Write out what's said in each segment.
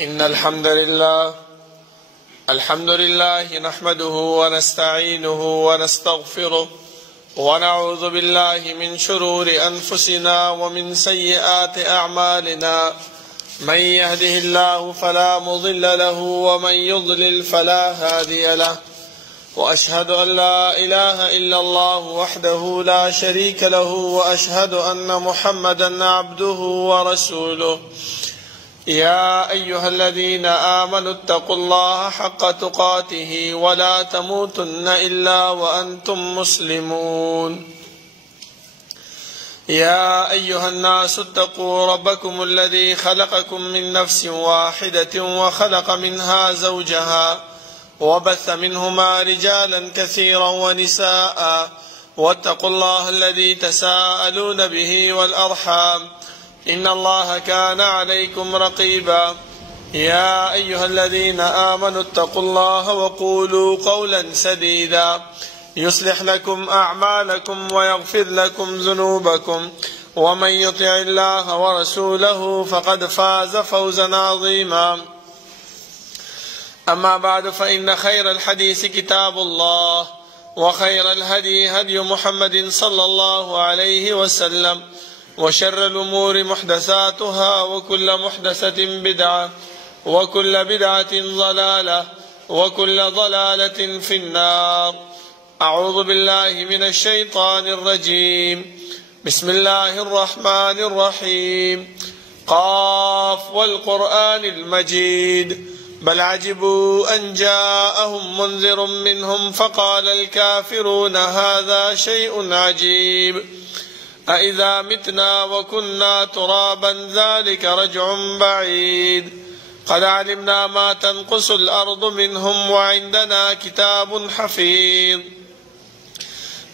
إن الحمد لله نحمده ونستعينه ونستغفره ونعوذ بالله من شرور أنفسنا ومن سيئات أعمالنا من يهده الله فلا مضل له ومن يضلل فلا هادي له وأشهد أن لا إله إلا الله وحده لا شريك له وأشهد أن محمدا عبده ورسوله يا أيها الذين آمنوا اتقوا الله حق تقاته ولا تموتن إلا وأنتم مسلمون يا أيها الناس اتقوا ربكم الذي خلقكم من نفس واحدة وخلق منها زوجها وبث منهما رجالا كثيرا ونساء واتقوا الله الذي تساءلون به والأرحام إن الله كان عليكم رقيبا يا أيها الذين آمنوا اتقوا الله وقولوا قولا سديدا يصلح لكم أعمالكم ويغفر لكم ذنوبكم ومن يطع الله ورسوله فقد فاز فوزا عظيما أما بعد فإن خير الحديث كتاب الله وخير الهدي هدي محمد صلى الله عليه وسلم وشر الأمور محدثاتها وكل محدثة بدعة وكل بدعة ضلالة وكل ضلالة في النار. أعوذ بالله من الشيطان الرجيم. بسم الله الرحمن الرحيم. قاف والقرآن المجيد بل عجبوا أن جاءهم منذر منهم فقال الكافرون هذا شيء عجيب أإذا متنا وكنا ترابا ذلك رجع بعيد قد علمنا ما تنقص الأرض منهم وعندنا كتاب حفيظ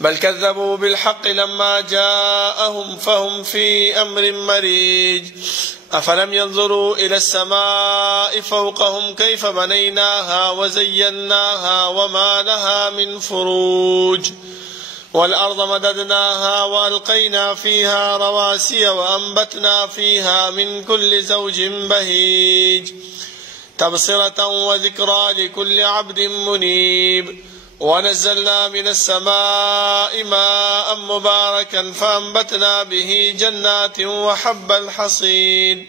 بل كذبوا بالحق لما جاءهم فهم في أمر مريج أفلم ينظروا إلى السماء فوقهم كيف بنيناها وزيناها وما لها من فروج والأرض مددناها وألقينا فيها رواسي وأنبتنا فيها من كل زوج بهيج تبصرة وذكرى لكل عبد منيب ونزلنا من السماء ماء مباركا فأنبتنا به جنات وحب الحصيد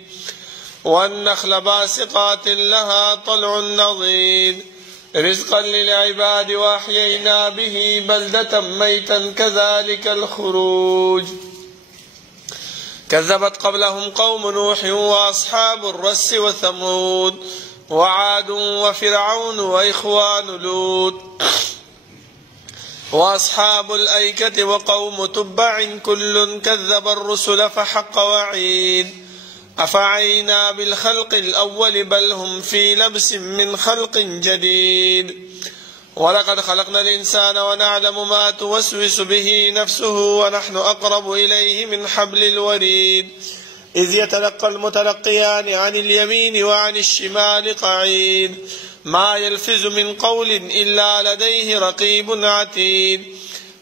والنخل باسقات لها طلع نضيد رزقا للعباد وأحيينا به بلدة ميتا كذلك الخروج كذبت قبلهم قوم نوح وأصحاب الرس وثمود وعاد وفرعون وإخوان لوط وأصحاب الأيكة وقوم تبع كل كذب الرسل فحق وعيد أفعينا بالخلق الأول بل هم في لبس من خلق جديد ولقد خلقنا الإنسان ونعلم ما توسوس به نفسه ونحن أقرب إليه من حبل الوريد إذ يتلقى المتلقيان عن اليمين وعن الشمال قعيد ما يلفظ من قول إلا لديه رقيب عتيد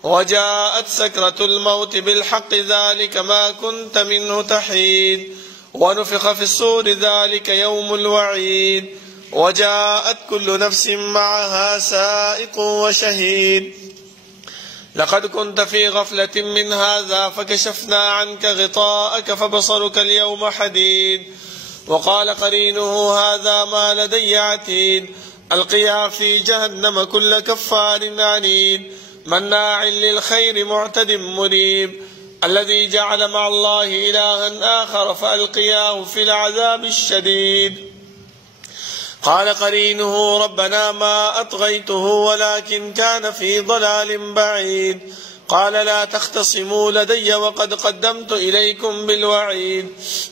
وجاءت سكرة الموت بالحق ذلك ما كنت منه تحيد ونفخ في الصور ذلك يوم الوعيد وجاءت كل نفس معها سائق وشهيد لقد كنت في غفلة من هذا فكشفنا عنك غطاءك فبصرك اليوم حديد وقال قرينه هذا ما لدي عتيد ألقيا في جهنم كل كفار عنيد مناع للخير معتد مريب الذي جعل مع الله إلها آخر فألقياه في العذاب الشديد قال قرينه ربنا ما أطغيته ولكن كان في ضلال بعيد قال لا تختصموا لدي وقد قدمت إليكم بالوعيد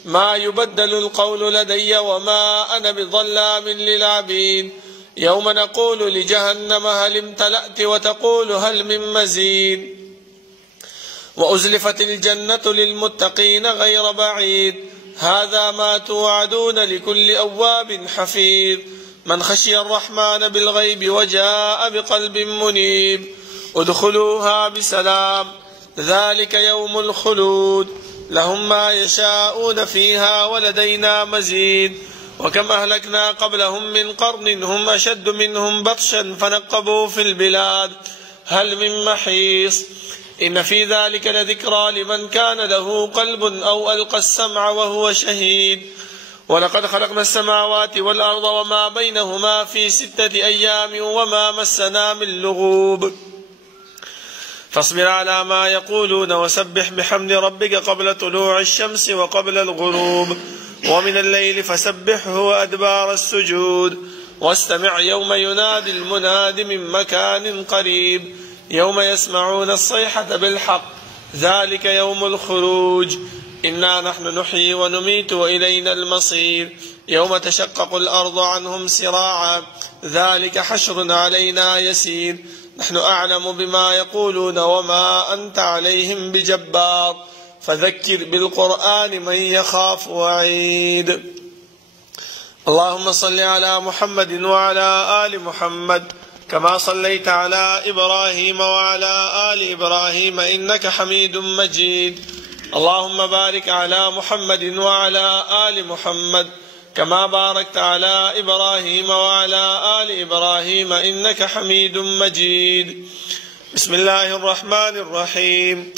ما يبدل القول لدي وما أنا بظلام للعبيد يوم نقول لجهنم هل امتلأت وتقول هل من مزيد وأزلفت الجنة للمتقين غير بعيد هذا ما توعدون لكل أواب حفيظ من خشي الرحمن بالغيب وجاء بقلب منيب ادخلوها بسلام ذلك يوم الخلود لهم ما يشاءون فيها ولدينا مزيد وكم أهلكنا قبلهم من قرن هم أشد منهم بطشا فنقبوا في البلاد هل من محيص إن في ذلك لذكرى لمن كان له قلب أو ألقى السمع وهو شهيد ولقد خلقنا السماوات والأرض وما بينهما في 6 أيام وما مسنا من لغوب فاصبر على ما يقولون وسبح بحمد ربك قبل طلوع الشمس وقبل الغروب ومن الليل فسبحه وأدبار السجود واستمع يوم ينادي المناد من مكان قريب يوم يسمعون الصيحة بالحق ذلك يوم الخروج إنا نحن نحيي ونميت وإلينا المصير يوم تشقق الأرض عنهم سراعا ذلك حشر علينا يسير نحن أعلم بما يقولون وما أنت عليهم بجبار فذكر بالقرآن من يخاف وعيد اللهم صل على محمد وعلى آل محمد كما صليت على إبراهيم وعلى آل إبراهيم إنك حميد مجيد اللهم بارك على محمد وعلى آل محمد كما باركت على إبراهيم وعلى آل إبراهيم إنك حميد مجيد بسم الله الرحمن الرحيم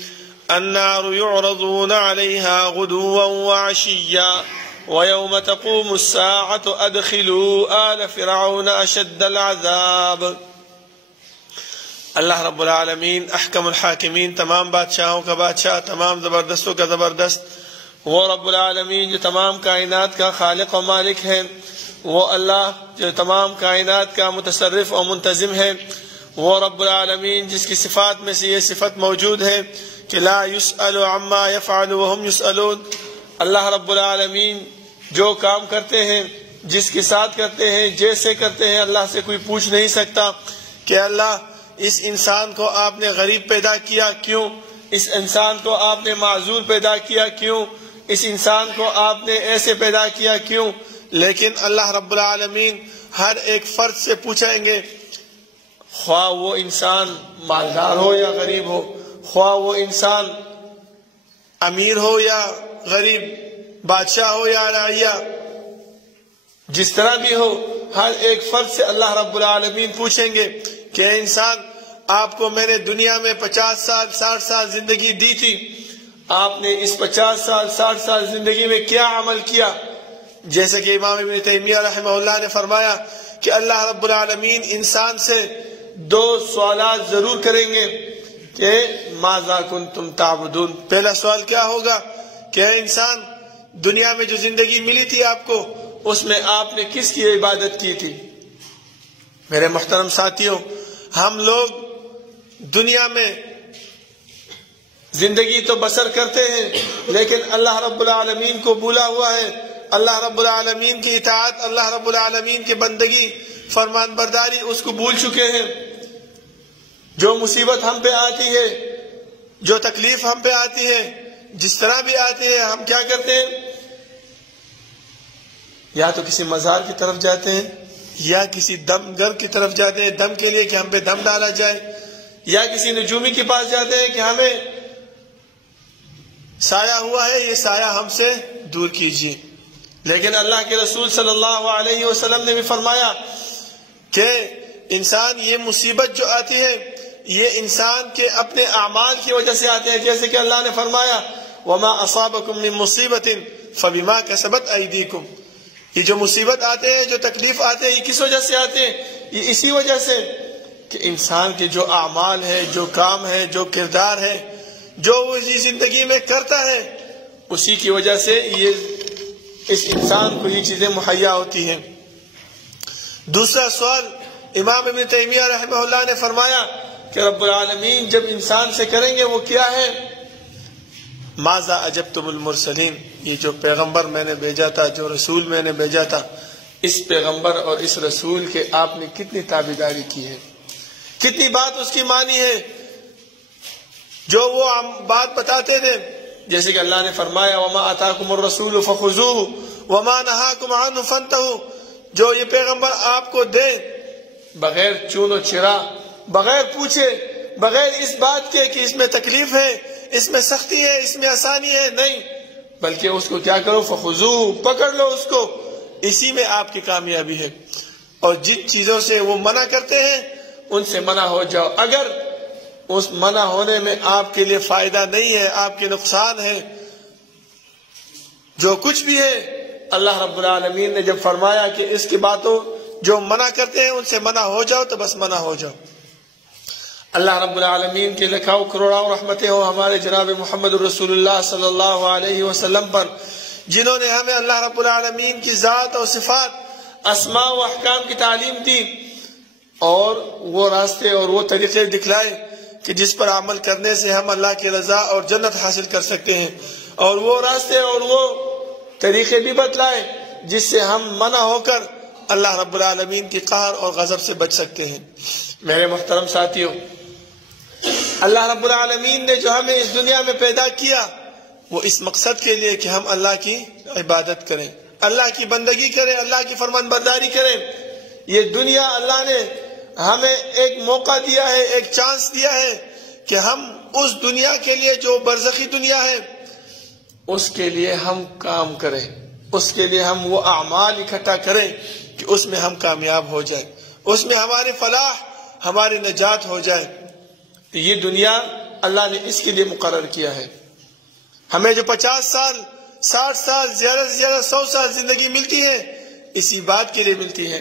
النار يعرضون عليها غدوا وعشيا ويوم تقوم الساعة أدخلوا آل فرعون أشد العذاب اللہ رب العالمین احکم الحاکمین تمام بادشاہوں کا بادشاہ تمام زبردستوں کا زبردست وہ رب العالمین جو تمام کائنات کا خالق و مالک ہے وہ اللہ جو تمام کائنات کا متصرف و منتظم ہے وہ رب العالمین جس کی صفات میں سے یہ صفت موجود ہے کہ لا يسأل عما يفعل وهم يسألون اللہ رب العالمین جو کام کرتے ہیں جس کے ساتھ کرتے ہیں جیسے کرتے ہیں اللہ سے کوئی پوچھ نہیں سکتا کہ اللہ اس انسان کو آپ نے غریب پیدا کیا کیوں اس انسان کو آپ نے معذور پیدا کیا کیوں اس انسان کو آپ نے ایسے پیدا کیا کیوں لیکن اللہ رب العالمین ہر ایک فرد سے پوچھیں گے خواہ وہ انسان مالدار ہو یا غریب ہو خواہ وہ انسان امیر ہو یا غریب بادشاہ ہو یا رعیہ جس طرح بھی ہو ہر ایک فرد سے اللہ رب العالمین پوچھیں گے کہ انسان آپ کو میں نے دنیا میں 50 سال 60 سال زندگی دی تھی آپ نے اس 50 سال 60 سال زندگی میں کیا عمل کیا جیسے کہ امام ابن تیمیہ رحمہ اللہ نے فرمایا کہ اللہ رب العالمین انسان سے 2 سوالات ضرور کریں گے کہ ماذا کنتم تعبدون پہلا سوال کیا ہوگا کہ انسان دنیا میں جو زندگی ملی تھی آپ کو اس میں آپ نے کس کی عبادت کی تھی میرے محترم ساتھیوں ہم لوگ دنیا میں زندگی تو بسر کرتے ہیں لیکن اللہ رب العالمین کو بھولا ہوا ہے اللہ رب العالمین کی اطاعت اللہ رب العالمین کی بندگی فرمان برداری اس کو بھول چکے ہیں جو مصیبت ہم پہ آتی ہے جو تکلیف ہم پہ آتی ہے جس طرح بھی آتی ہے ہم کیا کرتے ہیں یا تو کسی مزار کی طرف جاتے ہیں یا کسی دم گر کی طرف جاتے ہیں دم کے لیے کہ ہم پہ دم ڈالا جائے یا کسی نجومی کے پاس جاتے ہیں کہ ہمیں سایہ ہوا ہے یہ سایہ ہم سے دور کیجیے لیکن اللہ کے رسول صلی اللہ علیہ وسلم نے بھی فرمایا کہ انسان یہ مصیبت جو آتی ہے یہ انسان کے اپنے اعمال کی وجہ سے آتے ہیں جیسے کہ اللہ نے فرمایا وما اصابکم من مصیبت فبما کسبت ایدیکم یہ جو مصیبت آتے ہیں جو تکلیف آتے ہیں یہ کس وجہ سے آتے ہیں یہ اسی وجہ سے کہ انسان کے جو اعمال ہے جو کام ہے جو کردار ہے جو وہ زندگی میں کرتا ہے اسی کی وجہ سے یہ اس انسان کو یہ چیزیں مہیا ہوتی ہیں دوسرا سوال امام ابن تیمیہ رحمہ اللہ نے فرمایا کہ رب العالمین جب انسان سے کریں گے وہ کیا ہے ماذا اجبتم المرسلین یہ جو پیغمبر میں نے بھیجا تھا جو رسول میں نے بھیجا تھا اس پیغمبر اور اس رسول کے آپ نے کتنی تابعداری کی ہے کتنی بات اس کی مانی ہے جو وہ بات بتاتے تھے جیسے کہ اللہ نے فرمایا وما آتاکم الرسول فخذوه وما نهاکم عنه فانتهوا جو یہ پیغمبر آپ کو دے بغیر چون و چرا بغیر پوچھے بغیر اس بات کے کہ اس میں تکلیف ہے اس میں سختی ہے اس میں آسانی ہے نہیں بلکہ اس کو کیا کرو فخذوه پکڑ لو اس کو اسی میں آپ کی کامیابی ہے. اور جن چیزوں سے وہ منع کرتے ہیں ان سے منع ہو جاؤ. اگر اس منع ہونے میں آپ کے لیے فائدہ نہیں ہے، آپ کے نقصان ہے، جو کچھ بھی ہے، اللہ رب العالمین نے جب فرمایا کہ اس کی باتوں جو منع کرتے ہیں ان سے منع ہو جاؤ، تو بس منع ہو جاؤ. اللہ رب العالمین کے لکھاؤ کروڑاؤں رحمتیں ہو ہمارے جناب محمد رسول اللہ صلی اللہ علیہ وسلم پر، جنہوں نے ہمیں اللہ رب العالمین کی ذات اور صفات، اسماء و احکام کی تعلیم دی، اور وہ راستے اور وہ طریقے دکھلائے کہ جس پر عمل کرنے سے ہم اللہ کی رضا اور جنت حاصل کر سکتے ہیں، اور وہ راستے اور وہ طریقے بھی بتلائے جس سے ہم منع ہو کر اللہ رب العالمین کی قہر اور غضب سے بچ سکتے ہیں. میرے محترم ساتھیوں، اللہ رب العالمین نے جو ہمیں اس دنیا میں پیدا کیا وہ اس مقصد کے لیے کہ ہم اللہ کی عبادت کریں، اللہ کی بندگی کریں، اللہ کی فرمان برداری کریں. یہ دنیا اللہ نے ہمیں ایک موقع دیا ہے، ایک چانس دیا ہے کہ ہم اس دنیا کے لیے جو برزخی دنیا ہے اس کے لیے ہم کام کریں، اس کے لیے ہم وہ اعمال اکٹھا کریں کہ اس میں ہم کامیاب ہو جائیں، اس میں ہماری فلاح، ہماری نجات ہو جائے. یہ دنیا اللہ نے اس کے لیے مقرر کیا ہے. ہمیں جو 50 سال 60 سال زیادہ سے زیادہ 100 سال زندگی ملتی ہے اسی بات کے لیے ملتی ہے.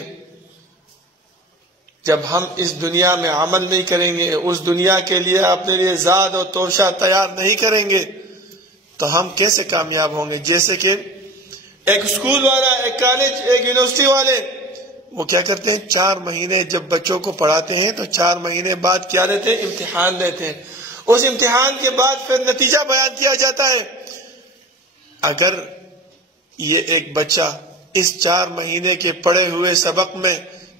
جب ہم اس دنیا میں عمل نہیں کریں گے، اس دنیا کے لیے اپنے لیے زاد اور توشہ تیار نہیں کریں گے تو ہم کیسے کامیاب ہوں گے؟ جیسے کہ ایک اسکول والا، ایک کالج، ایک یونیورسٹی والے وہ کیا کرتے ہیں، 4 مہینے جب بچوں کو پڑھاتے ہیں تو 4 مہینے بعد کیا لیتے ہیں، امتحان لیتے ہیں. اس امتحان کے بعد پھر نتیجہ بیان کیا جاتا ہے. اگر یہ ایک بچہ اس 4 مہینے کے پڑھے ہوئے سبق میں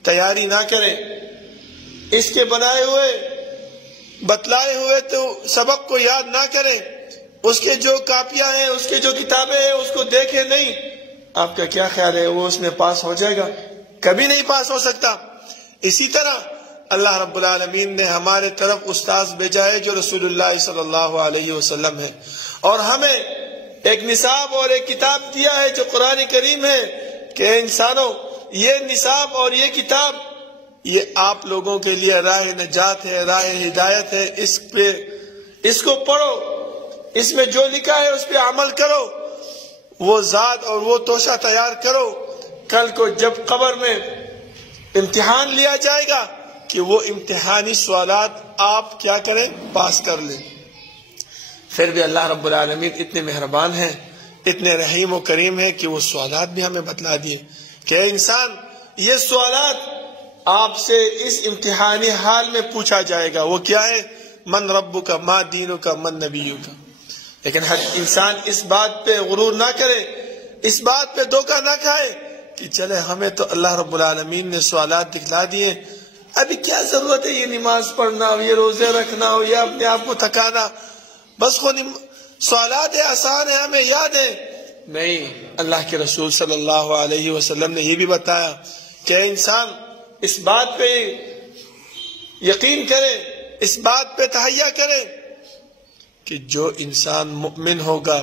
تیاری نہ کرے، اس کے بنائے ہوئے بتلائے ہوئے تو سبق کو یاد نہ کرے، اس کے جو کاپیاں ہیں، اس کے جو کتابیں ہیں اس کو دیکھے نہیں، آپ کا کیا خیال ہے وہ اس میں پاس ہو جائے گا؟ کبھی نہیں پاس ہو سکتا. اسی طرح اللہ رب العالمین نے ہمارے طرف استاذ بھیجا ہے جو رسول اللہ صلی اللہ علیہ وسلم ہے، اور ہمیں ایک نصاب اور ایک کتاب دیا ہے جو قرآن کریم ہے کہ انسانوں، یہ نصاب اور یہ کتاب یہ آپ لوگوں کے لیے راہ نجات ہے، راہ ہدایت ہے. اس کو پڑھو، اس میں جو لکھا ہے اس پہ عمل کرو، وہ ذات اور وہ توشہ تیار کرو. کل کو جب قبر میں امتحان لیا جائے گا کہ وہ امتحانی سوالات آپ کیا کریں، پاس کر لیں. پھر بھی اللہ رب العالمین اتنے مہربان ہیں، اتنے رحیم و کریم ہیں کہ وہ سوالات بھی ہمیں بتلا دیے کہ اے انسان، یہ سوالات آپ سے اس امتحانی حال میں پوچھا جائے گا. وہ کیا ہے؟ من ربک، ما دینک، من نبیک. لیکن ہر انسان اس بات پہ غرور نہ کرے، اس بات پہ دھوکہ نہ کھائے کہ چلے ہمیں تو اللہ رب العالمین نے سوالات دکھلا دیے، ابھی کیا ضرورت ہے یہ نماز پڑھنا، یہ روزے رکھنا، یا اپنے آپ کو تھکانا، بس وہ سوالات آسان ہے، ہمیں یاد ہے. نہیں، اللہ کے رسول صلی اللہ علیہ وسلم نے یہ بھی بتایا کہ انسان اس بات پہ یقین کرے، اس بات پہ تہیہ کرے کہ جو انسان مؤمن ہوگا،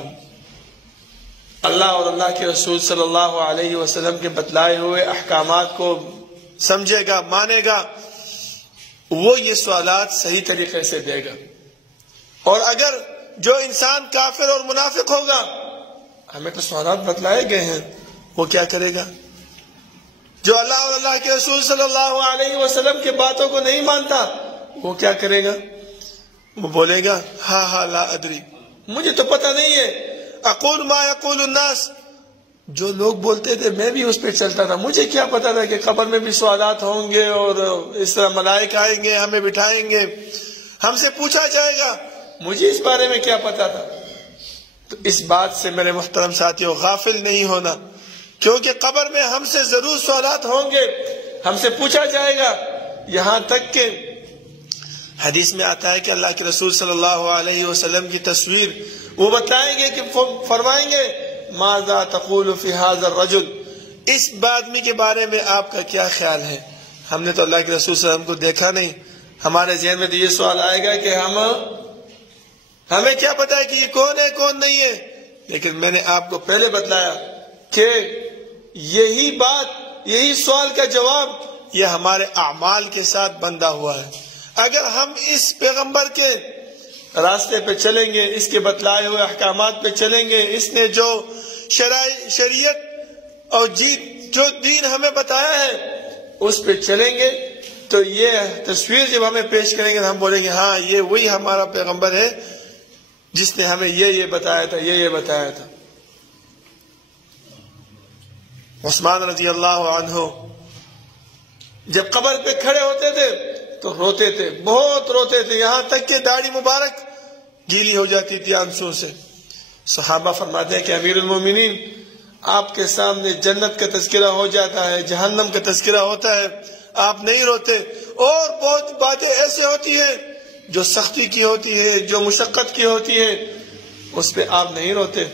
اللہ اور اللہ کے رسول صلی اللہ علیہ وسلم کے بتلائے ہوئے احکامات کو سمجھے گا، مانے گا، وہ یہ سوالات صحیح طریقے سے دے گا. اور اگر جو انسان کافر اور منافق ہوگا، ہمیں تو سوالات بتلائے گئے ہیں، وہ کیا کرے گا؟ جو اللہ اور اللہ کے رسول صلی اللہ علیہ وسلم کے باتوں کو نہیں مانتا، وہ کیا کرے گا؟ وہ بولے گا ہاں لا ادری، مجھے تو پتہ نہیں ہے، اقول ما یقول الناس، جو لوگ بولتے تھے میں بھی اس پہ چلتا تھا، مجھے کیا پتا تھا کہ قبر میں بھی سوالات ہوں گے اور اس طرح ملائکہ آئیں گے، ہمیں بٹھائیں گے، ہم سے پوچھا جائے گا، مجھے اس بارے میں کیا پتا تھا؟ تو اس بات سے میرے محترم ساتھیوں غافل نہیں ہونا، کیونکہ قبر میں ہم سے ضرور سوالات ہوں گے، ہم سے پوچھا جائے گا. یہاں تک کہ حدیث میں آتا ہے کہ اللہ کے رسول صلی اللہ علیہ وسلم کی تصویر وہ بتائیں گے کہ فرمائیں گے ماذا تقول فی ھذا الرجل، اس آدمی کے بارے میں آپ کا کیا خیال ہے؟ ہم نے تو اللہ کے رسول صلی اللہ علیہ وسلم کو دیکھا نہیں، ہمارے ذہن میں تو یہ سوال آئے گا کہ ہمیں کیا پتا ہے کہ یہ کون ہے کون نہیں ہے. لیکن میں نے آپ کو پہلے بتلایا کہ یہی بات، یہی سوال کا جواب یہ ہمارے اعمال کے ساتھ بندھا ہوا ہے۔ اگر ہم اس پیغمبر کے راستے پہ چلیں گے، اس کے بتلائے ہوئے احکامات پہ چلیں گے، اس نے جو شریعت اور جو دین ہمیں بتایا ہے اس پہ چلیں گے، تو یہ تصویر جب ہمیں پیش کریں گے ہم بولیں گے ہاں یہ وہی ہمارا پیغمبر ہے جس نے ہمیں یہ بتایا تھا، یہ بتایا تھا۔ عثمان رضی اللہ عنہ جب قبر پہ کھڑے ہوتے تھے تو روتے تھے، بہت روتے تھے، یہاں تک کہ داڑھی مبارک گیلی ہو جاتی تھی آنسوں سے۔ صحابہ فرماتے ہیں کہ امیر المومنین آپ کے سامنے جنت کا تذکرہ ہو جاتا ہے، جہنم کا تذکرہ ہوتا ہے، آپ نہیں روتے۔ اور بہت باتیں ایسے ہوتی ہیں جو سختی کی ہوتی ہے، جو مشقت کی ہوتی ہے، اس پہ آپ نہیں روتے،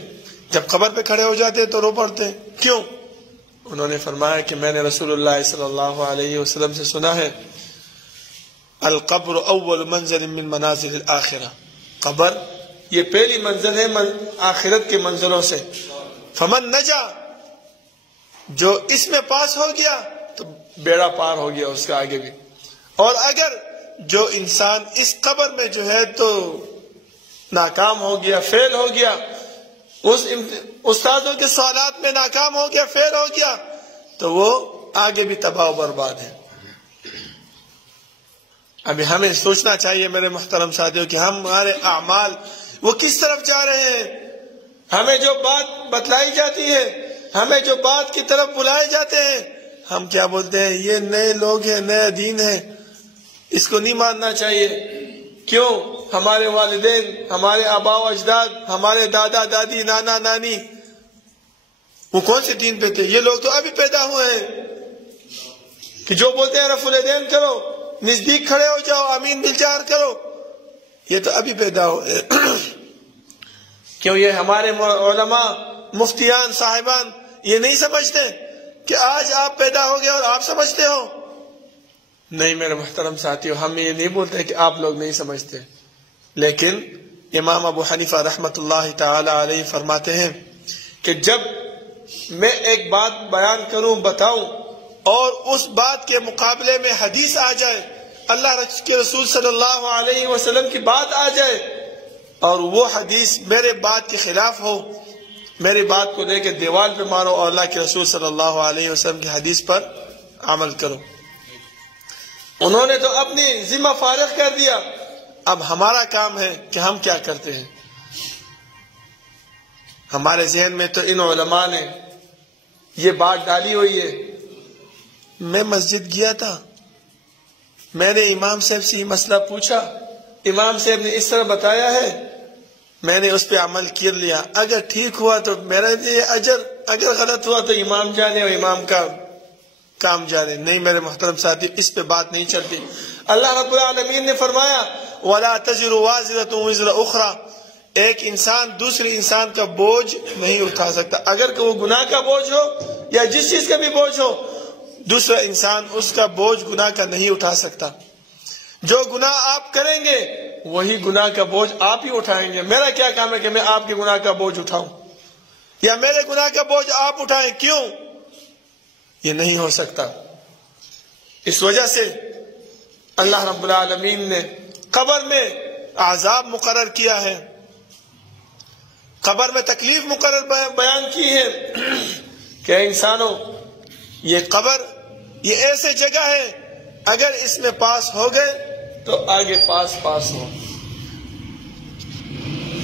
جب قبر پہ کھڑے ہو جاتے تو رو پڑتے۔ کیوں؟ انہوں نے فرمایا کہ میں نے رسول اللہ صلی اللہ علیہ وسلم سے سنا ہے القبر اول منزل من منازل الاخرہ، قبر یہ پہلی منزل ہے آخرت کے منزلوں سے۔ فمن نجا، جو اس میں پاس ہو گیا تو بیڑا پار ہو گیا اس کا آگے بھی، اور اگر جو انسان اس قبر میں جو ہے تو ناکام ہو گیا، فیل ہو گیا، اس استادوں کے سوالات میں ناکام ہو گیا، فیل ہو گیا، تو وہ آگے بھی تباہ و برباد ہے۔ ابھی ہمیں سوچنا چاہیے میرے محترم ساتھیوں کہ ہمارے اعمال وہ کس طرف جا رہے ہیں۔ ہمیں جو بات بتلائی جاتی ہے، ہمیں جو بات کی طرف بلائے جاتے ہیں، ہم کیا بولتے ہیں یہ نئے لوگ ہیں، نیا دین ہے، اس کو نہیں ماننا چاہیے۔ کیوں؟ ہمارے والدین، ہمارے آبا و اجداد، ہمارے دادا دادی، نانا نانی وہ کون سے دین پہ تھے؟ یہ لوگ تو ابھی پیدا ہوئے ہیں کہ جو بولتے ہیں رفع الیدین کرو، نزدیک کھڑے ہو جاؤ، آمین بالجہر کرو، یہ تو ابھی پیدا ہوئے۔ کیوں یہ ہمارے علماء، مفتیان، صاحبان یہ نہیں سمجھتے کہ آج آپ پیدا ہو گئے اور آپ سمجھتے ہو؟ نہیں میرے محترم ساتھیو، ہم یہ نہیں بولتے کہ آپ لوگ نہیں سمجھتے، لیکن امام ابو حنیفہ رحمت اللہ تعالی علیہ فرماتے ہیں کہ جب میں ایک بات بیان کروں، بتاؤں، اور اس بات کے مقابلے میں حدیث آ جائے، اللہ کے رسول صلی اللہ علیہ وسلم کی بات آ جائے، اور وہ حدیث میرے بات کے خلاف ہو، میری بات کو لے کے دیوال پہ مارو اور اللہ کے رسول صلی اللہ علیہ وسلم کی حدیث پر عمل کرو۔ انہوں نے تو اپنی ذمہ فارغ کر دیا، اب ہمارا کام ہے کہ ہم کیا کرتے ہیں۔ ہمارے ذہن میں تو ان علماء نے یہ بات ڈالی ہوئی ہے۔ میں مسجد گیا تھا، میں نے امام صاحب سے یہ مسئلہ پوچھا، امام صاحب نے اس طرح بتایا ہے، میں نے اس پہ عمل کر لیا، اگر ٹھیک ہوا تو میرا لیے اجر، اگر غلط ہوا تو امام جانے اور امام کا کام جانے۔ نہیں میرے محترم ساتھی، اس پہ بات نہیں چلتی۔ اللہ رب العالمین نے فرمایا وَلَا تَزِرُ وَازِرَةٌ وِزْرَ أُخْرَى، ایک انسان دوسرے انسان کا بوجھ نہیں اٹھا سکتا، اگر کہ وہ گناہ کا بوجھ ہو یا جس چیز کا بھی بوجھ ہو، دوسرا انسان اس کا بوجھ گناہ کا نہیں اٹھا سکتا۔ جو گناہ آپ کریں گے وہی گناہ کا بوجھ آپ ہی اٹھائیں گے۔ میرا کیا کام ہے کہ میں آپ کے گناہ کا بوجھ اٹھاؤں یا میرے گناہ کا بوجھ آپ اٹھائیں؟ کیوں؟ یہ نہیں ہو سکتا۔ اس وجہ سے اللہ رب العالمین نے قبر میں عذاب مقرر کیا ہے، قبر میں تکلیف مقرر بیان کی ہے کہ انسانوں یہ قبر یہ ایسے جگہ ہے، اگر اس میں پاس ہو گئے تو آگے پاس ہو۔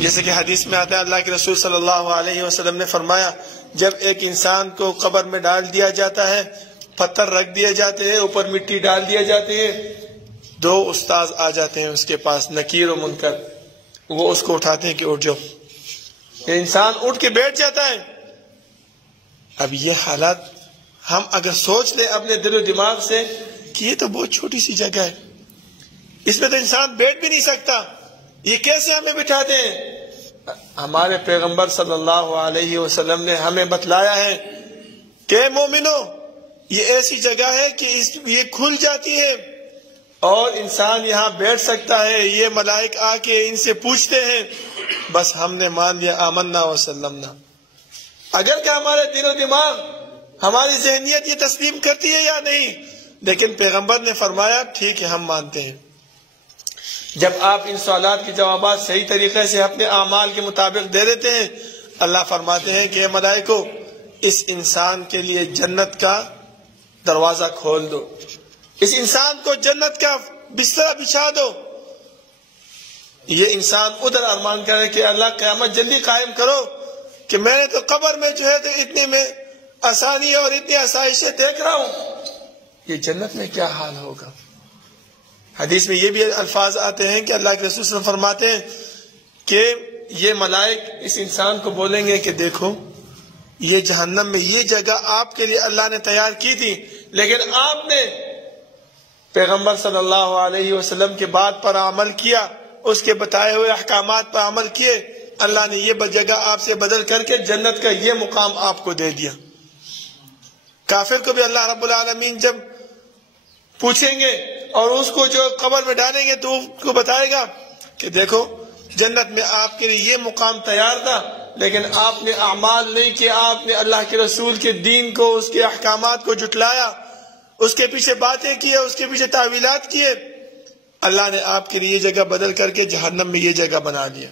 جیسے کہ حدیث میں آتا ہے اللہ کے رسول صلی اللہ علیہ وسلم نے فرمایا جب ایک انسان کو قبر میں ڈال دیا جاتا ہے، پتھر رکھ دیے جاتے ہیں، اوپر مٹی ڈال دیے جاتے ہیں، دو استاذ آ جاتے ہیں اس کے پاس، نکیر و منکر، وہ اس کو اٹھاتے ہیں کہ اٹھ جاؤ۔ انسان اٹھ کے بیٹھ جاتا ہے۔ اب یہ حالات ہم اگر سوچ لیں اپنے دل و دماغ سے کہ یہ تو بہت چھوٹی سی جگہ ہے، اس میں تو انسان بیٹھ بھی نہیں سکتا، یہ کیسے ہمیں بٹھاتے ہیں؟ ہمارے پیغمبر صلی اللہ علیہ وسلم نے ہمیں بتلایا ہے کہ مومنو یہ ایسی جگہ ہے کہ یہ کھل جاتی ہے اور انسان یہاں بیٹھ سکتا ہے، یہ ملائک آ کے ان سے پوچھتے ہیں، بس ہم نے مان لیا، آمنا وسلمنا۔ اگر کہ ہمارے دل و دماغ ہماری ذہنیت یہ تسلیم کرتی ہے یا نہیں؟ لیکن پیغمبر نے فرمایا ٹھیک ہے ہم مانتے ہیں۔ جب آپ ان سوالات کے جوابات صحیح طریقے سے اپنے اعمال کے مطابق دے دیتے ہیں، اللہ فرماتے ہیں کہ اے ملائکو اس انسان کے لیے جنت کا دروازہ کھول دو، اس انسان کو جنت کا بستر بچھا دو۔ یہ انسان ادھر ارمان کرے کہ اللہ قیامت جلدی قائم کرو، کہ میں نے تو قبر میں جو ہے تو اتنے میں آسانی اور اتنی آسائشیں دیکھ رہا ہوں، یہ جنت میں کیا حال ہوگا۔ حدیث میں یہ بھی الفاظ آتے ہیں کہ اللہ کے رسول صلی اللہ علیہ وسلم فرماتے ہیں کہ یہ ملائک اس انسان کو بولیں گے کہ دیکھو یہ جہنم میں یہ جگہ آپ کے لیے اللہ نے تیار کی تھی، لیکن آپ نے پیغمبر صلی اللہ علیہ وسلم کے بات پر عمل کیا، اس کے بتائے ہوئے احکامات پر عمل کیے، اللہ نے یہ جگہ آپ سے بدل کر کے جنت کا یہ مقام آپ کو دے دیا۔ کافر کو بھی اللہ رب العالمین جب پوچھیں گے اور اس کو جو قبر میں ڈالیں گے تو اس کو بتائے گا کہ دیکھو جنت میں آپ کے لیے یہ مقام تیار تھا، لیکن آپ نے اعمال نہیں کیے، آپ نے اللہ کے رسول کے دین کو، اس کے احکامات کو جھٹلایا، اس کے پیچھے باتیں کیے، اس کے پیچھے تعویلات کیے، اللہ نے آپ کے لیے یہ جگہ بدل کر کے جہنم میں یہ جگہ بنا دیا۔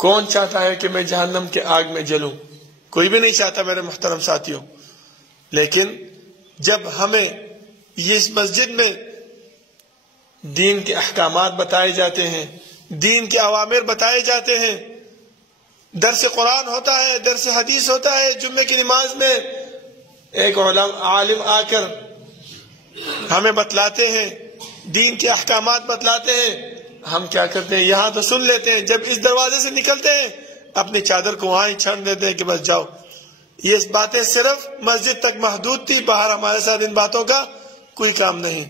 کون چاہتا ہے کہ میں جہنم کے آگ میں جلوں؟ کوئی بھی نہیں چاہتا میرے محترم ساتھیوں۔ لیکن جب ہمیں یہ اس مسجد میں دین کے احکامات بتائے جاتے ہیں، دین کے اوامر بتائے جاتے ہیں، درس قرآن ہوتا ہے، درس حدیث ہوتا ہے، جمعے کی نماز میں ایک عالم آ کر ہمیں بتلاتے ہیں، دین کے احکامات بتلاتے ہیں، ہم کیا کرتے ہیں؟ یہاں تو سن لیتے ہیں، جب اس دروازے سے نکلتے ہیں اپنی چادر کو وہاں ہی چھڑ دیتے ہیں کہ بس جاؤ۔ یہ باتیں صرف مسجد تک محدود تھی، باہر ہمارے ساتھ ان باتوں کا کوئی کام نہیں،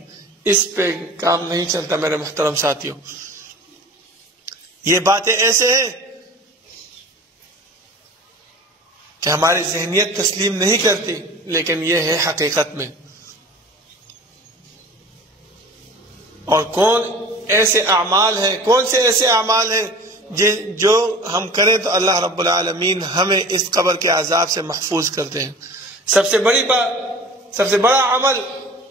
اس پہ کام نہیں چلتا میرے محترم ساتھیوں۔ یہ باتیں ایسے ہیں کہ ہماری ذہنیت تسلیم نہیں کرتی، لیکن یہ ہے حقیقت میں۔ اور کون ایسے اعمال ہیں، کون سے ایسے اعمال ہیں جو ہم کریں تو اللہ رب العالمین ہمیں اس قبر کے عذاب سے محفوظ کرتے ہیں۔ سب سے بڑی بات، سب سے بڑا عمل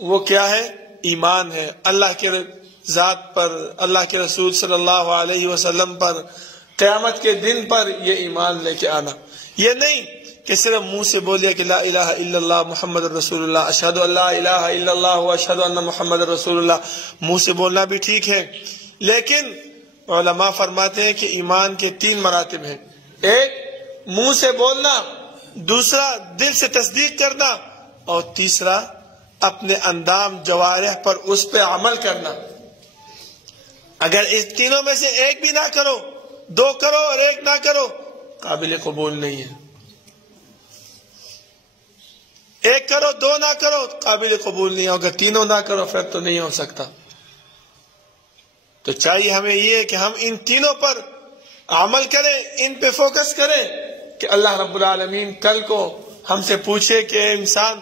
وہ کیا ہے؟ ایمان ہے، اللہ کے ذات پر، اللہ کے رسول صلی اللہ علیہ وسلم پر، قیامت کے دن پر یہ ایمان لے کے آنا۔ یہ نہیں کہ صرف منہ سے بولے کہ لا الہ الا اللہ محمد رسول اللہ، اشہد ان لا الہ الا اللہ و اشہد ان محمد رسول اللہ، منہ سے بولنا بھی ٹھیک ہے، لیکن علماء فرماتے ہیں کہ ایمان کے 3 مراتب ہیں۔ ایک منہ سے بولنا، دوسرا دل سے تصدیق کرنا، اور تیسرا اپنے اندام جوارح پر اس پہ عمل کرنا۔ اگر اس تینوں میں سے ایک بھی نہ کرو، 2 کرو اور 1 نہ کرو، قابل قبول نہیں ہے۔ 1 کرو 2 نہ کرو، قابل قبول نہیں ہے۔ اگر تینوں نہ کرو پھر تو نہیں ہو سکتا۔ تو چاہیے ہمیں یہ کہ ہم ان تینوں پر عمل کریں، ان پہ فوکس کریں کہ اللہ رب العالمین کل کو ہم سے پوچھے کہ انسان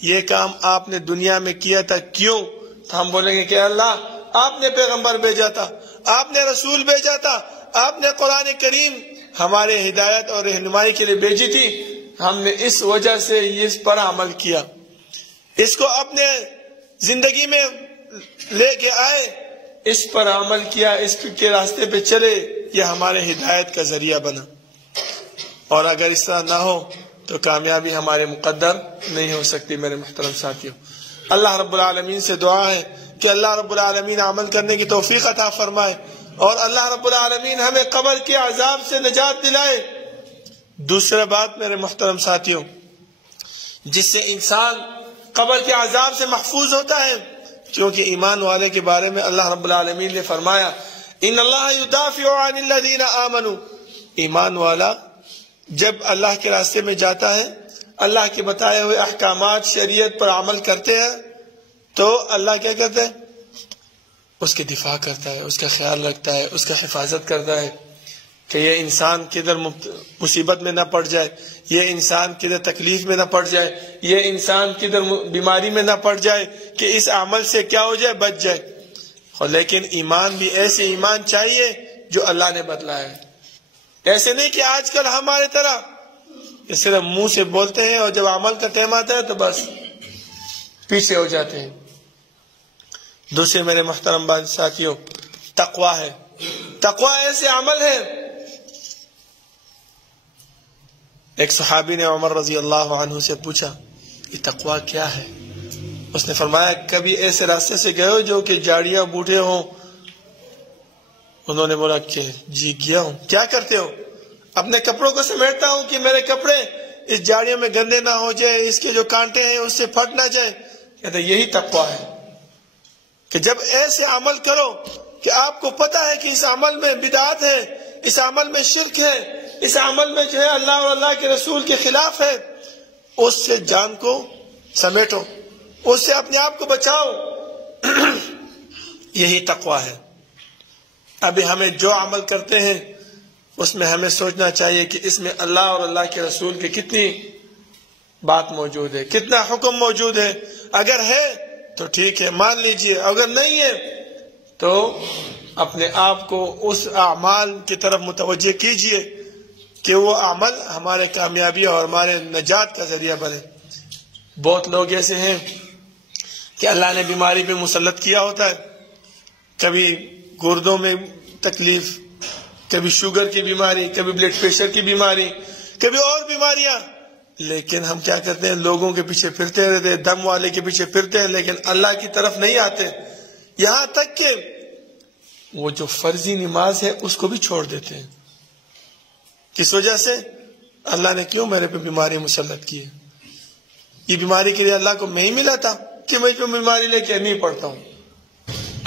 یہ کام آپ نے دنیا میں کیا تھا کیوں؟ تو ہم بولیں گے کہ اللہ آپ نے پیغمبر بھیجا تھا، آپ نے رسول بھیجا تھا، آپ نے قرآن کریم ہمارے ہدایت اور رہنمائی کے لیے بھیجی تھی، ہم نے اس وجہ سے اس پر عمل کیا، اس کو اپنے زندگی میں لے کے آئے، اس پر عمل کیا، اس کے راستے پہ چلے، یہ ہمارے ہدایت کا ذریعہ بنا۔ اور اگر اس طرح نہ ہو تو کامیابی ہمارے مقدر نہیں ہو سکتی میرے محترم ساتھیوں۔ اللہ رب العالمین سے دعا ہے کہ اللہ رب العالمین عمل کرنے کی توفیق عطا فرمائے، اور اللہ رب العالمین ہمیں قبر کے عذاب سے نجات دلائے۔ دوسرا بات میرے محترم ساتھیوں، جس سے انسان قبر کے عذاب سے محفوظ ہوتا ہے، کیونکہ ایمان والے کے بارے میں اللہ رب العالمین نے فرمایا ان اللہ یدافع عن الذین آمنوا، ایمان والا جب اللہ کے راستے میں جاتا ہے، اللہ کے بتائے ہوئے احکامات شریعت پر عمل کرتے ہیں، تو اللہ کیا کرتا ہے؟ اس کے دفاع کرتا ہے، اس کا خیال رکھتا ہے، اس کا حفاظت کرتا ہے کہ یہ انسان کدھر مصیبت میں نہ پڑ جائے، یہ انسان کدھر تکلیف میں نہ پڑ جائے، یہ انسان کدھر بیماری میں نہ پڑ جائے، کہ اس عمل سے کیا ہو جائے؟ بچ جائے۔ اور لیکن ایمان بھی ایسے ایمان چاہیے جو اللہ نے بتلایا ہے۔ ایسے نہیں کہ آج کل ہمارے طرح کہ صرف منہ سے بولتے ہیں اور جب عمل کا ٹائم آتا ہے تو بس پیچھے ہو جاتے ہیں. دوسرے میرے محترم بھائی ساتھیوں، تقوی ہے. تقوی ایسے عمل ہے. ایک صحابی نے عمر رضی اللہ عنہ سے پوچھا یہ تقوی کیا ہے؟ اس نے فرمایا کبھی ایسے راستے سے گئے ہو جو کہ جھاڑیاں بوٹے ہوں؟ انہوں نے بولا کہ جی گیا ہوں. کیا کرتے ہو؟ اپنے کپڑوں کو سمیٹتا ہوں کہ میرے کپڑے اس جھاڑیوں میں گندے نہ ہو جائے، اس کے جو کانٹے ہیں اس سے پھٹ نہ جائے. کہتے یہی تقوی ہے کہ جب ایسے عمل کرو کہ آپ کو پتا ہے کہ اس عمل میں بدعت ہے، اس عمل میں شرک ہے، اس عمل میں جو ہے اللہ اور اللہ کے رسول کے خلاف ہے، اس سے جان کو سمیٹو، اس سے اپنے آپ کو بچاؤ. یہی تقوی ہے. ابھی ہمیں جو عمل کرتے ہیں اس میں ہمیں سوچنا چاہیے کہ اس میں اللہ اور اللہ کے رسول کی کتنی بات موجود ہے، کتنا حکم موجود ہے. اگر ہے تو ٹھیک ہے مان لیجئے، اگر نہیں ہے تو اپنے آپ کو اس اعمال کی طرف متوجہ کیجئے کہ وہ عمل ہمارے کامیابی اور ہمارے نجات کا ذریعہ بنے. بہت لوگ ایسے ہیں کہ اللہ نے بیماری پہ مسلط کیا ہوتا ہے، کبھی گردوں میں تکلیف، کبھی شوگر کی بیماری، کبھی بلڈ پریشر کی بیماری، کبھی اور بیماریاں، لیکن ہم کیا کرتے ہیں لوگوں کے پیچھے پھرتے رہتے ہیں، دم والے کے پیچھے پھرتے ہیں، لیکن اللہ کی طرف نہیں آتے. یہاں تک کہ وہ جو فرضی نماز ہے اس کو بھی چھوڑ دیتے ہیں. کس وجہ سے؟ اللہ نے کیوں میرے پہ بیماری مسلط کی ہے؟ یہ بیماری کے لیے اللہ کو میں ہی ملا تھا کہ میں کیوں بیماری لے کے نہیں پڑھتا ہوں.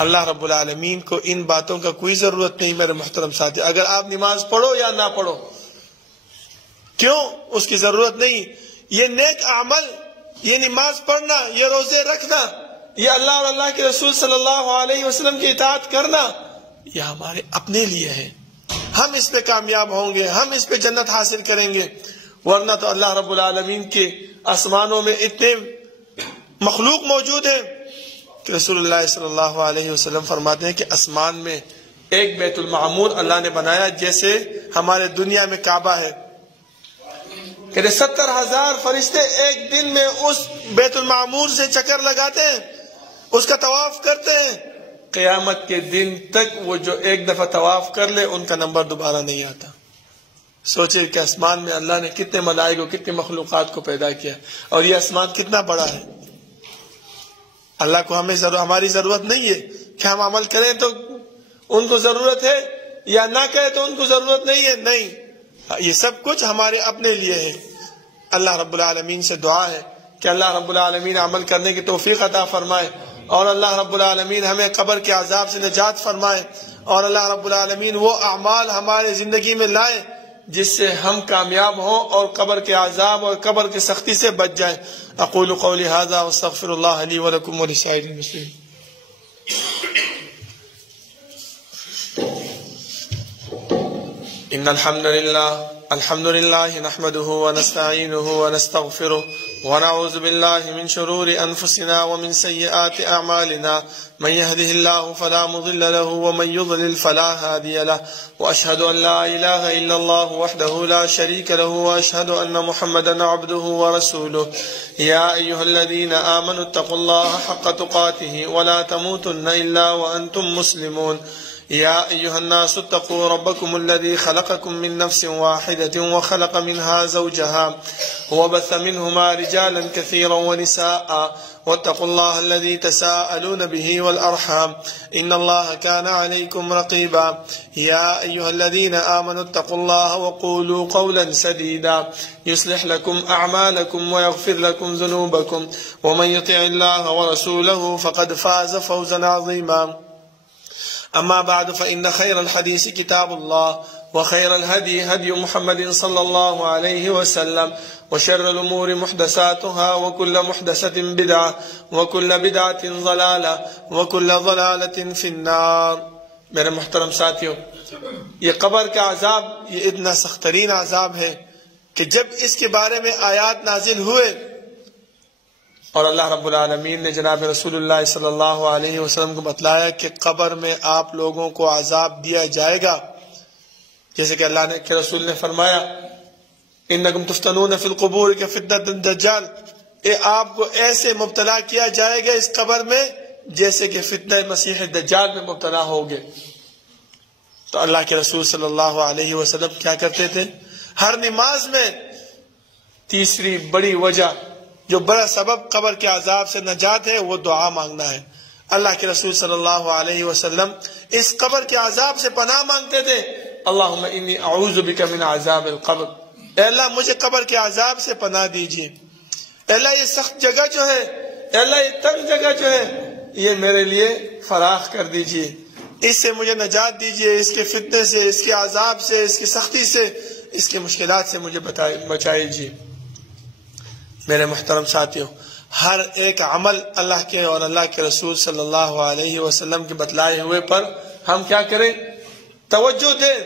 اللہ رب العالمین کو ان باتوں کا کوئی ضرورت نہیں میرے محترم ساتھی. اگر آپ نماز پڑھو یا نہ پڑھو، کیوں اس کی ضرورت نہیں. یہ نیک عمل، یہ نماز پڑھنا، یہ روزے رکھنا، یہ اللہ اور اللہ کے رسول صلی اللہ علیہ وسلم کی اطاعت کرنا، یہ ہمارے اپنے لیے ہے. ہم اس پہ کامیاب ہوں گے، ہم اس پہ جنت حاصل کریں گے. ورنہ تو اللہ رب العالمین کے آسمانوں میں اتنے مخلوق موجود ہیں کہ رسول اللہ صلی اللہ علیہ وسلم فرماتے ہیں کہ آسمان میں ایک بیت المعمور اللہ نے بنایا جیسے ہمارے دنیا میں کعبہ ہے. کہ 70,000 فرشتے ایک دن میں اس بیت المعمور سے چکر لگاتے ہیں، اس کا طواف کرتے ہیں. قیامت کے دن تک وہ جو ایک دفعہ طواف کر لے ان کا نمبر دوبارہ نہیں آتا. سوچے کہ آسمان میں اللہ نے کتنے ملائکہ کو، کتنے مخلوقات کو پیدا کیا، اور یہ آسمان کتنا بڑا ہے. اللہ کو ہماری ضرورت نہیں ہے کہ ہم عمل کریں تو ان کو ضرورت ہے، یا نہ کریں تو ان کو ضرورت نہیں ہے. نہیں، یہ سب کچھ ہمارے اپنے لیے ہے. اللہ رب العالمین سے دعا ہے کہ اللہ رب العالمین عمل کرنے کی توفیق عطا فرمائے، اور اللہ رب العالمین ہمیں قبر کے عذاب سے نجات فرمائے، اور اللہ رب العالمین وہ اعمال ہمارے زندگی میں لائے جس سے ہم کامیاب ہوں اور قبر کے عذاب اور قبر کی سختی سے بچ جائیں. اقول قولی ھذا واستغفر اللہ لی ولکم ولسائر المسلمین. ان الحمد لله نحمده ونستعينه ونستغفره ونعوذ بالله من شرور انفسنا ومن سيئات اعمالنا. من يهده الله فلا مضل له ومن يضلل فلا هادي له، واشهد ان لا اله الا الله وحده لا شريك له، واشهد ان محمدا عبده ورسوله. يا ايها الذين امنوا اتقوا الله حق تقاته ولا تموتن الا وانتم مسلمون. يا أيها الناس اتقوا ربكم الذي خلقكم من نفس واحدة وخلق منها زوجها وبث منهما رجالا كثيرا ونساء، واتقوا الله الذي تساءلون به والأرحام إن الله كان عليكم رقيبا. يا أيها الذين آمنوا اتقوا الله وقولوا قولا سديدا يصلح لكم أعمالكم ويغفر لكم ذنوبكم، ومن يطع الله ورسوله فقد فاز فوزا عظيما. أما بعد فإن خير الحديث كتاب الله، وخير الهدي هدي محمد صلى الله عليه وسلم، وشر الأمور محدثاتها، وكل محدثة بدعة، وكل بدعة ضلالة، وكل ضلالة في النار. میرے محترم ساتھیوں، یہ قبر کا عذاب یہ اتنا سخت ترین عذاب ہے کہ جب اس کے بارے میں آیات نازل ہوئے اور اللہ رب العالمین نے جناب رسول اللہ صلی اللہ علیہ وسلم کو بتلایا کہ قبر میں آپ لوگوں کو عذاب دیا جائے گا، جیسے کہ اللہ نے کہ رسول نے فرمایا انکم تفتنون فی القبور کفتنۃ الدجال، آپ کو ایسے مبتلا کیا جائے گا اس قبر میں جیسے کہ فتنہ مسیح دجال میں مبتلا ہوگے۔ تو اللہ کے رسول صلی اللہ علیہ وسلم کیا کرتے تھے؟ ہر نماز میں تیسری بڑی وجہ جو بڑا سبب قبر کے عذاب سے نجات ہے وہ دعا مانگنا ہے۔ اللہ کے رسول صلی اللہ علیہ وسلم اس قبر کے عذاب سے پناہ مانگتے تھے، اللہم انی اعوذ بک من عذاب القبر، اے اللہ مجھے قبر کے عذاب سے پناہ دیجیے، اے اللہ یہ سخت جگہ جو ہے، اے اللہ یہ تنگ جگہ جو ہے یہ میرے لیے فراخ کر دیجیے، اس سے مجھے نجات دیجیے، اس کے فتنے سے، اس کے عذاب سے، اس کی سختی سے، اس کی مشکلات سے مجھے بچائیے۔ میرے محترم ساتھیو، ہر ایک عمل اللہ کے اور اللہ کے رسول صلی اللہ علیہ وسلم کے بتلائے ہوئے پر ہم کیا کریں؟ توجہ دیں۔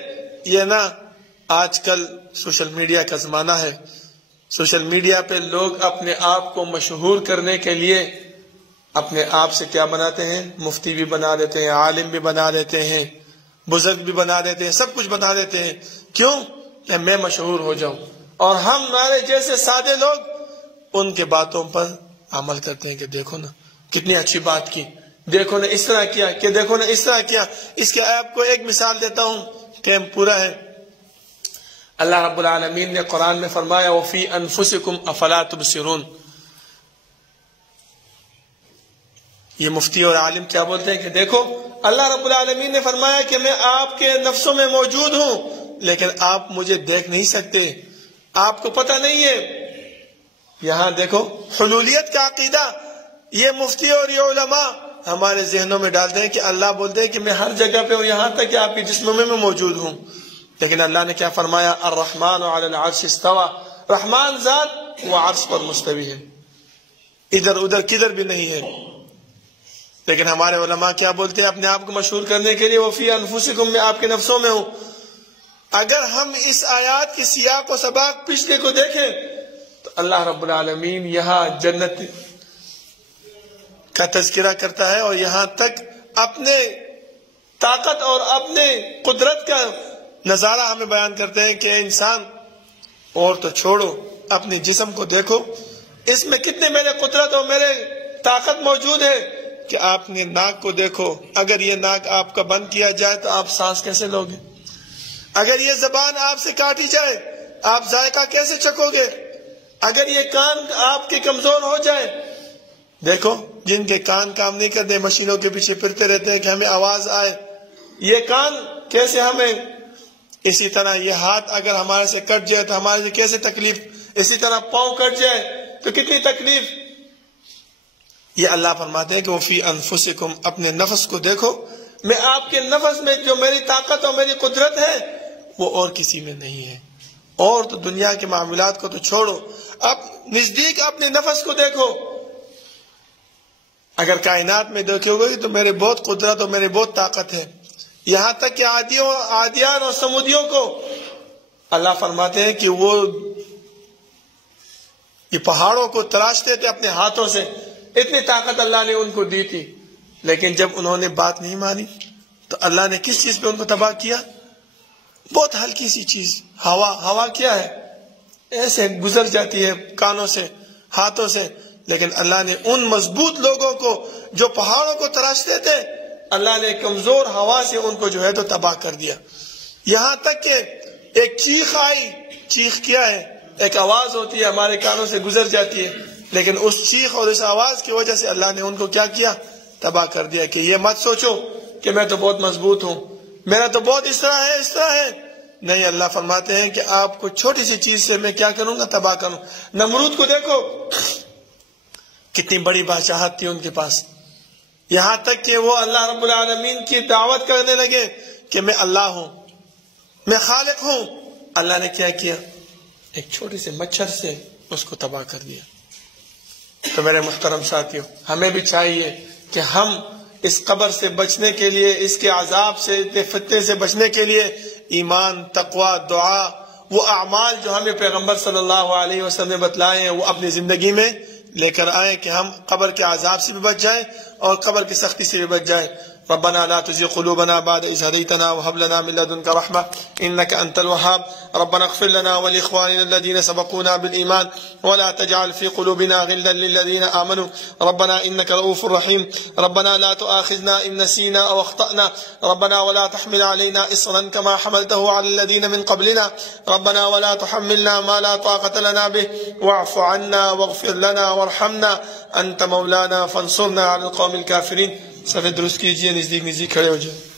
یہ نا آج کل سوشل میڈیا کا زمانہ ہے، سوشل میڈیا پہ لوگ اپنے آپ کو مشہور کرنے کے لیے اپنے آپ سے کیا بناتے ہیں؟ مفتی بھی بنا دیتے ہیں، عالم بھی بنا دیتے ہیں، بزرگ بھی بنا دیتے ہیں، سب کچھ بنا دیتے ہیں۔ کیوں؟ کہ میں مشہور ہو جاؤں، اور ہمارے جیسے سادے لوگ ان کے باتوں پر عمل کرتے ہیں کہ دیکھو نا کتنی اچھی بات کی، دیکھو نا اس طرح کیا، کہ دیکھو نا اس طرح کیا۔ اس کے آپ کو ایک مثال دیتا ہوں، ٹائم پورا ہے۔ اللہ رب العالمین نے قرآن میں فرمایا وَفِي أَنفُسِكُمْ أَفَلَا تُبْصِرُونَ۔ یہ مفتی اور عالم کیا بولتے ہیں کہ دیکھو اللہ رب العالمین نے فرمایا کہ میں آپ کے نفسوں میں موجود ہوں لیکن آپ مجھے دیکھ نہیں سکتے، آپ کو پتہ نہیں ہے۔ یہاں دیکھو حلولیت کا عقیدہ یہ مفتی اور یہ علماء ہمارے ذہنوں میں ڈالتے ہیں کہ اللہ بولتے ہیں کہ میں ہر جگہ پہ ہوں، یہاں تک کہ آپ کے جسموں میں موجود ہوں۔ لیکن اللہ نے کیا فرمایا؟ الرحمن علی العرش استوى، رحمان ذات وہ عرش پر مستوی ہے، ادھر ادھر کدھر بھی نہیں ہے۔ لیکن ہمارے علماء کیا بولتے ہیں اپنے آپ کو مشہور کرنے کے لیے؟ وفی انفسکم، میں آپ کے نفسوں میں ہوں۔ اگر ہم اس آیات کی سیاق و سباق پچھلے کو دیکھیں تو اللہ رب العالمین یہاں جنت کا تذکرہ کرتا ہے اور یہاں تک اپنے طاقت اور اپنے قدرت کا نظارہ ہمیں بیان کرتے ہیں کہ انسان اور تو چھوڑو، اپنے جسم کو دیکھو، اس میں کتنے میرے قدرت اور میرے طاقت موجود ہے کہ آپ نے ناک کو دیکھو، اگر یہ ناک آپ کا بند کیا جائے تو آپ سانس کیسے لوگے؟ اگر یہ زبان آپ سے کاٹی جائے آپ ذائقہ کیسے چکھو گے؟ اگر یہ کان آپ کے کمزور ہو جائے، دیکھو جن کے کان کام نہیں کرتے مشینوں کے پیچھے پھرتے رہتے ہیں کہ ہمیں آواز آئے، یہ کان کیسے ہمیں، اسی طرح یہ ہاتھ اگر ہمارے سے کٹ جائے تو ہمارے لیے کیسے تکلیف، اسی طرح پاؤں کٹ جائے تو کتنی تکلیف۔ یہ اللہ فرماتے ہیں کہ وفی انفسکم، اپنے نفس کو دیکھو، میں آپ کے نفس میں جو میری طاقت اور میری قدرت ہے وہ اور کسی میں نہیں ہے۔ اور تو دنیا کے معاملات کو تو چھوڑو، اب نزدیک اپنے نفس کو دیکھو، اگر کائنات میں دیکھو گے تو میرے بہت قدرت اور میرے بہت طاقت ہے۔ یہاں تک کہ عادیان اور سمودیوں کو اللہ فرماتے ہیں کہ وہ یہ پہاڑوں کو تراشتے تھے اپنے ہاتھوں سے، اتنی طاقت اللہ نے ان کو دی تھی، لیکن جب انہوں نے بات نہیں مانی تو اللہ نے کس چیز پہ ان کو تباہ کیا؟ بہت ہلکی سی چیز، ہوا کیا ہے، ایسے گزر جاتی ہے کانوں سے ہاتھوں سے، لیکن اللہ نے ان مضبوط لوگوں کو جو پہاڑوں کو تراشتے تھے اللہ نے کمزور ہوا سے ان کو جو ہے تو تباہ کر دیا۔ یہاں تک کہ ایک چیخ آئی، چیخ کیا ہے؟ ایک آواز ہوتی ہے ہمارے کانوں سے گزر جاتی ہے، لیکن اس چیخ اور اس آواز کی وجہ سے اللہ نے ان کو کیا کیا؟ تباہ کر دیا۔ کہ یہ مت سوچو کہ میں تو بہت مضبوط ہوں، میرا تو بہت اس طرح ہے اس طرح ہے، نہیں، اللہ فرماتے ہیں کہ آپ کو چھوٹی سی چیز سے میں کیا کروں گا؟ تباہ کروں۔ نمرود کو دیکھو، کتنی بڑی بادشاہت تھی ان کے پاس، یہاں تک کہ وہ اللہ رب العالمین کی دعوت کرنے لگے کہ میں اللہ ہوں، میں خالق ہوں۔ اللہ نے کیا کیا؟ ایک چھوٹے سے مچھر سے اس کو تباہ کر دیا۔ تو میرے محترم ساتھیوں، ہمیں بھی چاہیے کہ ہم اس قبر سے بچنے کے لیے، اس کے عذاب سے، فتنے سے بچنے کے لیے ایمان، تقوی، دعا، وہ اعمال جو ہمیں پیغمبر صلی اللہ علیہ وسلم نے بتلائے ہیں وہ اپنی زندگی میں لے کر آئیں کہ ہم قبر کے عذاب سے بھی بچ جائیں اور قبر کی سختی سے بھی بچ جائیں۔ ربنا لا تزغ قلوبنا بعد إذ هديتنا وهب لنا من لدنك رحمة إنك أنت الوهاب. ربنا اغفر لنا ولإخواننا الذين سبقونا بالإيمان ولا تجعل في قلوبنا غلا للذين آمنوا ربنا إنك رؤوف رحيم. ربنا لا تؤاخذنا إن نسينا أو أخطأنا ربنا ولا تحمل علينا إصرا كما حملته على الذين من قبلنا ربنا ولا تحملنا ما لا طاقة لنا به واعف عنا واغفر لنا وارحمنا أنت مولانا فانصرنا على القوم الكافرين. صفحہ درست کیجئے، نزدیک کھڑے ہو جائے.